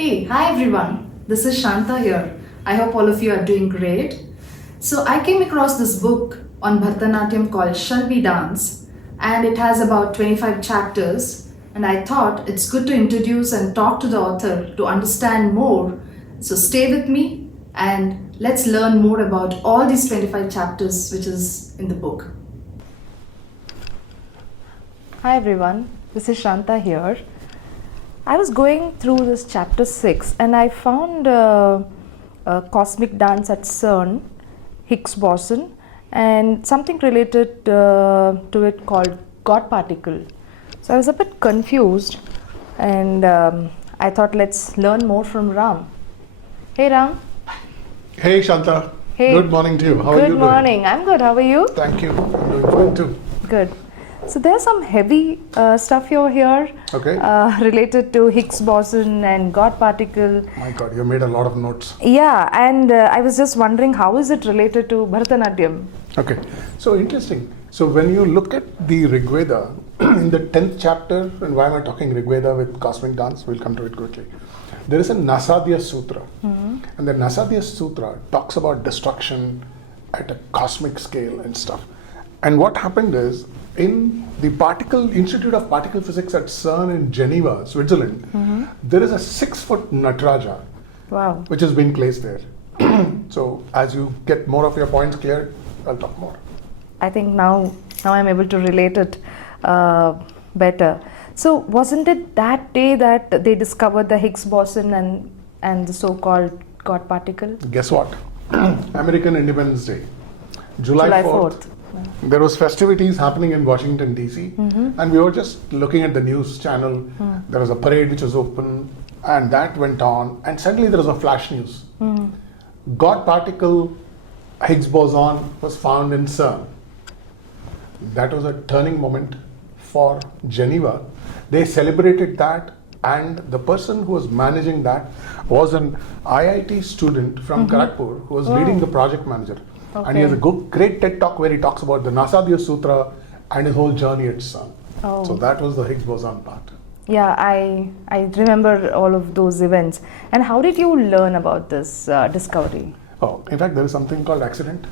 Hey, hi everyone. This is Shantha here. I hope all of you are doing great. So, I came across this book on Bharatanatyam called Shalvi Dance, and it has about 25 chapters. And I thought it's good to introduce and talk to the author to understand more. So, stay with me and let's learn more about all these 25 chapters which is in the book. Hi everyone, this is Shantha here. I was going through this chapter 6 and I found a cosmic dance at CERN, Higgs Boson, and something related to it called God particle. So I was a bit confused and I thought let's learn more from Ram. Hey Ram. Hey Shantha. Hey. Good morning to you. How are you doing? Good morning. I'm good. How are you? Thank you. I'm doing fine too. Good. So there's some heavy stuff here Okay. related to Higgs boson and God particle. My God, you made a lot of notes. Yeah, and I was just wondering how is it related to Bharatanatyam? Okay. So interesting. So when you look at the Rig Veda, in the 10th chapter, and why am I talking Rig Veda with cosmic dance? We'll come to it quickly. There is a Nasadya Sutra. And the Nasadya Sutra talks about destruction at a cosmic scale and stuff. And what happened is, in the Institute of Particle Physics at CERN in Geneva, Switzerland, there is a 6-foot Nataraja, Wow. which has been placed there. So as you get more of your points cleared, I'll talk more. I think now I'm able to relate it better. So wasn't it that day that they discovered the Higgs boson and the so-called God particle? Guess what? American Independence Day, July 4th. There was festivities happening in Washington DC, and we were just looking at the news channel. There was a parade which was open, and that went on, and suddenly there was a flash news. God particle Higgs boson was found in CERN. That was a turning moment for Geneva. They celebrated that, and the person who was managing that was an IIT student from Kharagpur who was leading the project manager. Okay. And he has a great TED talk where he talks about the Nasadya Sutra and his whole journey at CERN. Oh. So that was the Higgs boson part. Yeah, I remember all of those events. And how did you learn about this discovery? Oh, in fact, there is something called accident.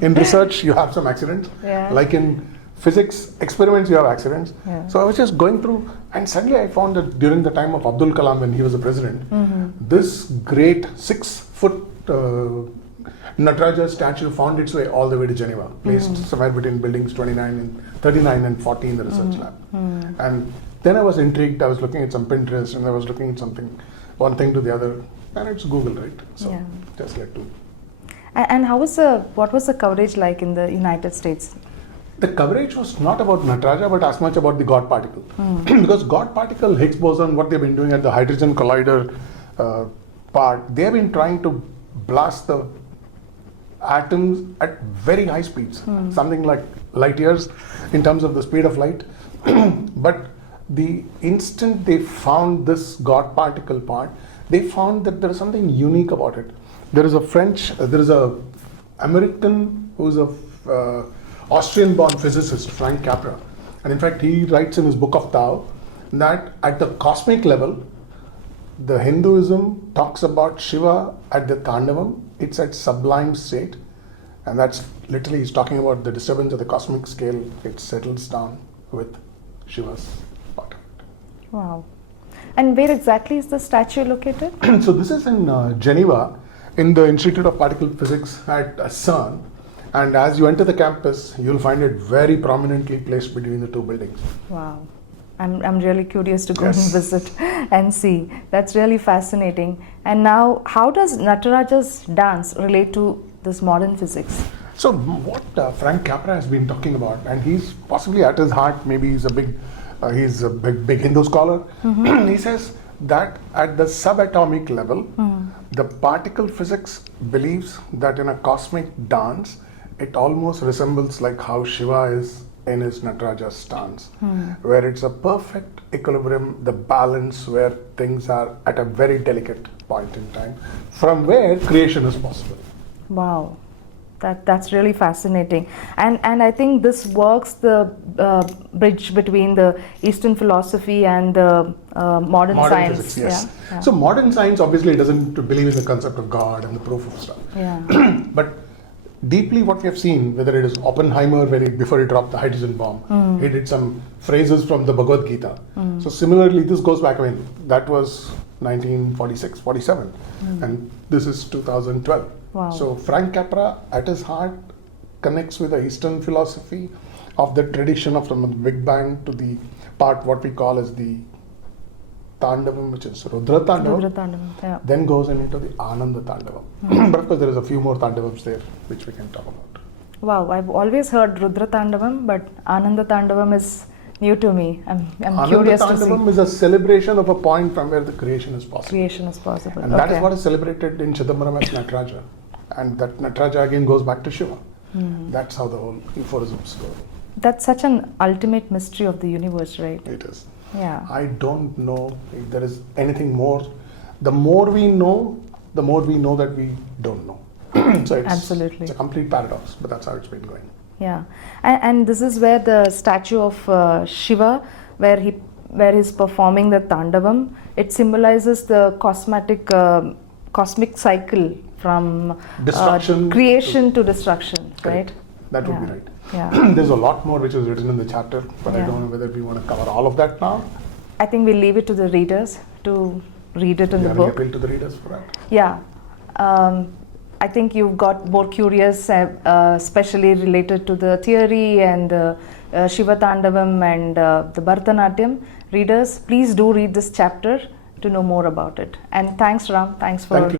In research, you have some accidents. Yeah. Like in physics experiments, you have accidents. Yeah. So I was just going through, and suddenly I found that during the time of Abdul Kalam, when he was the president, this great 6-foot Nataraja statue found its way all the way to Geneva, placed somewhere between buildings 39 and 40 in the research lab. And then I was intrigued. I was looking at some Pinterest, and I was looking at one thing to the other, and it's Google, right? So Yeah. just led to. And what was the coverage like in the United States? The coverage was not about Nataraja, but as much about the God particle. Because God particle, Higgs boson, what they've been doing at the hydrogen collider part, they've been trying to blast the atoms at very high speeds, something like light years in terms of the speed of light. But the instant they found this God particle part, they found that there is something unique about it. There is a American who's a Austrian-born physicist, Frank Capra, and in fact he writes in his book of Tao that at the cosmic level, the Hinduism talks about Shiva at the Tandavam, it's at sublime state, and that's literally he's talking about the disturbance of the cosmic scale. It settles down with Shiva's part. Wow. And where exactly is the statue located? So this is in Geneva, in the Institute of Particle Physics at CERN, and as you enter the campus, you'll find it very prominently placed between the two buildings. Wow. I'm really curious to go Yes. and visit and see. That's really fascinating. And now, how does Nataraja's dance relate to this modern physics? So what Frank Capra has been talking about, and he's possibly at his heart, maybe he's a big Hindu scholar. He says that at the subatomic level, the particle physics believes that in a cosmic dance, it almost resembles like how Shiva is in his Nataraja stance, where it's a perfect equilibrium, the balance where things are at a very delicate point in time, from where creation is possible. Wow. That's really fascinating, and I think this works the bridge between the Eastern philosophy and the modern science. Physics, yes. Yeah. So modern science obviously doesn't believe in the concept of God and the proof of stuff. Yeah. But deeply what we have seen, whether it is Oppenheimer, before he dropped the hydrogen bomb, he did some phrases from the Bhagavad Gita. So similarly, this goes back, that was 1946, 47, and this is 2012. Wow. So Frank Capra, at his heart, connects with the Eastern philosophy of the tradition of from the Big Bang to the part what we call as the Tandavam, which is Rudra Tandavam. Rudra Tandavam, yeah. Then goes into the Ananda Tandavam. But of course, there is a few more Tandavams there which we can talk about. Wow, I've always heard Rudra Tandavam, but Ananda Tandavam is new to me. I'm curious to see. Ananda Tandavam is a celebration of a point from where the creation is possible. Creation is possible. And that is what is celebrated in Chidambaram as Nataraja. And that Nataraja again goes back to Shiva. That's how the whole aphorisms go. That's such an ultimate mystery of the universe, right? It is. Yeah. I don't know if there is anything more. The more we know that we don't know. So Absolutely. It's a complete paradox, but that's how it's been going. Yeah, and this is where the statue of Shiva, where he's performing the Tandavam, it symbolizes the cosmic cycle from Destruction creation to destruction, Correct. right? That would be right. Yeah. There's a lot more which is written in the chapter, but I don't know whether we want to cover all of that now. I think we'll leave it to the readers to read it in the book. Appeal to the readers for that. Yeah. I think you've got more curious, especially related to the theory and Shiva Tandavam and the Bharatanatyam. Readers, please do read this chapter to know more about it. And thanks, Ram. Thanks for